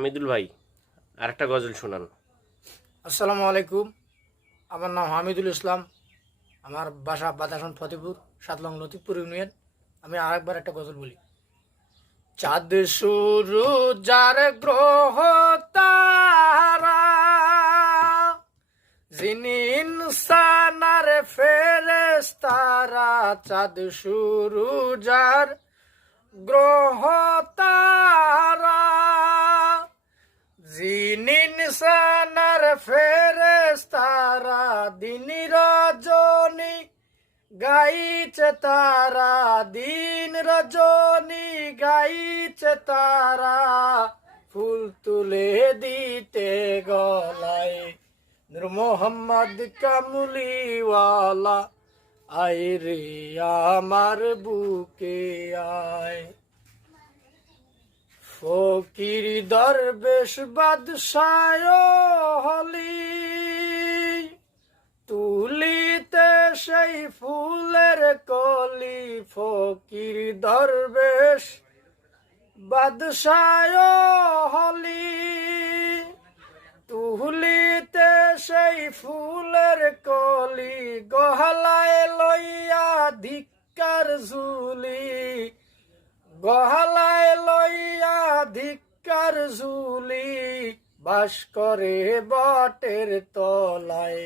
হামিদুল ভাই, আরেকটা গজল শোনান। আসসালামু আলাইকুম। আমার নাম হামিদুল ইসলাম। আমার বাসা বাদাসন ফতেপুর, 7 নং লতিফপুর ইউনিয়ন। আমি আরেকবার একটা গজল বলি। চাঁদ শুরু যার গ্রহ তারা, যিনি ইনসানার ফেরেশতারা। চাঁদ শুরু যার গ্রহ তারা, যিনি ইনসানার ফেরেশতারা। দিন রজনী গাইছে তারা, দিন রজনী গাইছে তারা। ফুল তুলে দিতে গলায়, নূর মোহাম্মদ কামলিওয়ালা। আয় রে আমার বুকে আয়। ফকির দরবেশ বাদশায় হলি, তুলিতে সেই ফুলের কলি। ফকির দরবেশ বাদশায় হলি, তুলিতে সেই ফুলের কলি। গহলায় লইয়া ধিক্কার ঝুলি, গহলায় লইয়া ধিক্কার ঝুলি। বাস করে বটের তলায়,